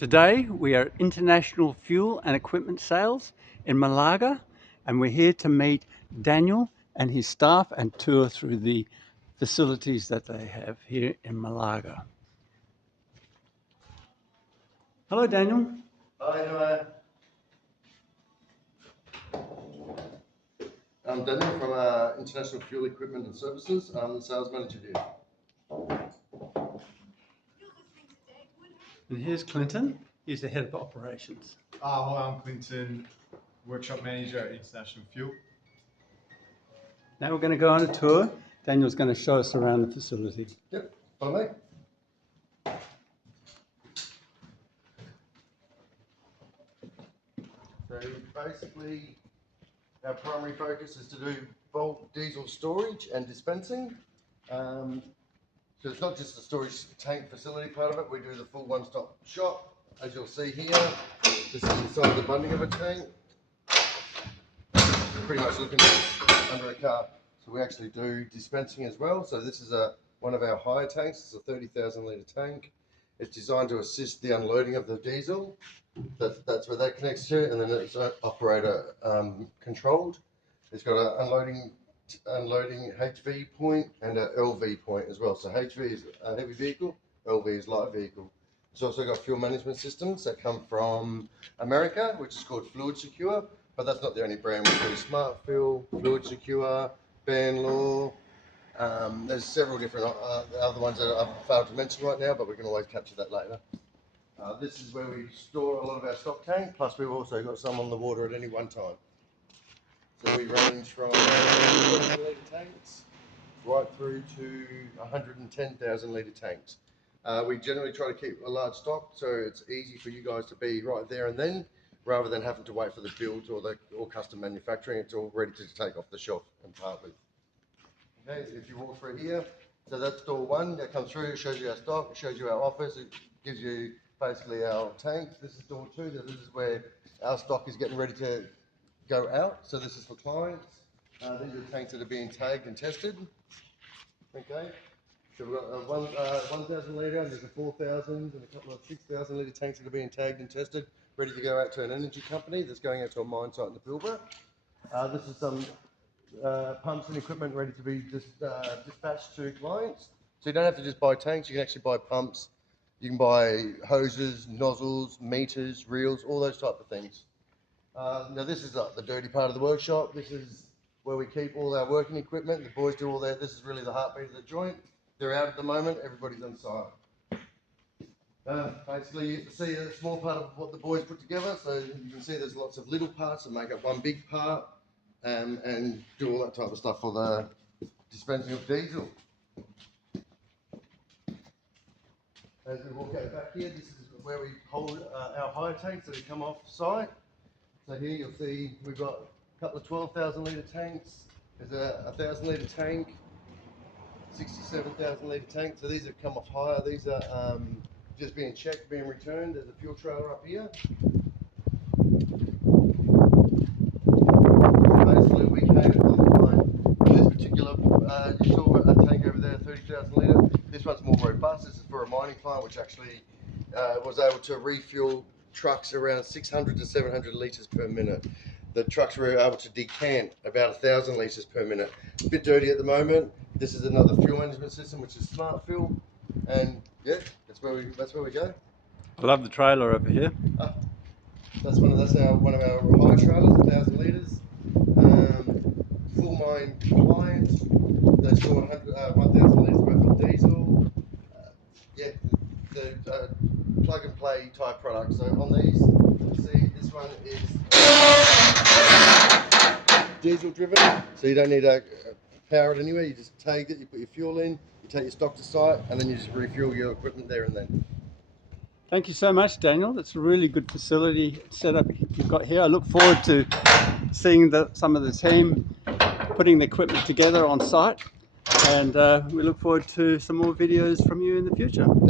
Today we are at International Fuel and Equipment Sales in Malaga, and we're here to meet Daniel and his staff and tour through the facilities that they have here in Malaga. Hello Daniel. Hi, Noah. I'm Daniel from International Fuel Equipment and Services. I'm the sales manager here. And here's Clinton. He's the head of operations. Hi, I'm Clinton, workshop manager at International Fuel. Now we're going to go on a tour. Daniel's going to show us around the facility. Yep, follow me. So basically, our primary focus is to do bulk diesel storage and dispensing. So it's not just the storage tank facility part of it, we do the full one-stop shop. As you'll see here, this is inside the bunding of a tank. Pretty much looking under a car. So we actually do dispensing as well. So this is one of our higher tanks. It's a 30,000 litre tank. It's designed to assist the unloading of the diesel. That's where that connects to, and then it's operator controlled. It's got an unloading HV point and a LV point as well. So HV is a heavy vehicle, LV is light vehicle. It's also got fuel management systems that come from America, which is called Fluid Secure, but that's not the only brand. We do Smart Fuel, Fluid Secure, Banlaw. There's several different other ones that I've failed to mention right now, but we can always capture that later. This is where we store a lot of our stock tank, plus we've also got some on the water at any one time. So we range from 1,000 litre tanks right through to 110,000 litre tanks. We generally try to keep a large stock, so it's easy for you guys to be right there and then, rather than having to wait for the build or custom manufacturing. It's all ready to take off the shelf and part with. Okay, if you walk through here, so that's door one that comes through. It shows you our stock, it shows you our office, it gives you basically our tanks. This is door two. This is where our stock is getting ready to go out. So this is for clients. These are tanks that are being tagged and tested. Okay. So we've got a 1,000 litre, and there's a 4,000 and a couple of 6,000 litre tanks that are being tagged and tested, ready to go out to an energy company that's going out to a mine site in the Pilbara. This is some pumps and equipment ready to be dispatched to clients. So you don't have to just buy tanks, you can actually buy pumps. You can buy hoses, nozzles, meters, reels, all those type of things. Now this is the dirty part of the workshop. This is where we keep all our working equipment. The boys do all that. This is really the heartbeat of the joint. They're out at the moment, everybody's on site. Basically you can see a small part of what the boys put together. So you can see there's lots of little parts that make up one big part, and do all that type of stuff for the dispensing of diesel. As we walk out back here, this is where we hold our higher tanks that come off site. So here you'll see we've got a couple of 12,000 litre tanks. There's a 1,000 litre tank, 67,000 litre tank. So these have come off higher. These are just being checked, being returned. There's a fuel trailer up here. Basically, we came on this particular. You saw a tank over there, 30,000 litre. This one's more robust. This is for a mining client, which actually was able to refuel trucks around 600 to 700 litres per minute. The trucks were able to decant about 1,000 litres per minute. It's a bit dirty at the moment. This is another fuel management system, which is Smart Fuel, and yeah, that's where we go. I love the trailer over here. That's one of our high trailers, 1,000 litres, full mine compliant. They store 1,000 litres worth of diesel. Yeah, the plug and play type product. So on these, you see this one is diesel driven, so you don't need to power it anywhere. You just take it, you put your fuel in, you take your stock to site, and then you just refuel your equipment there and then. Thank you so much, Daniel. That's a really good facility setup you've got here. I look forward to seeing some of the team putting the equipment together on site, and we look forward to some more videos from you in the future. Thanks.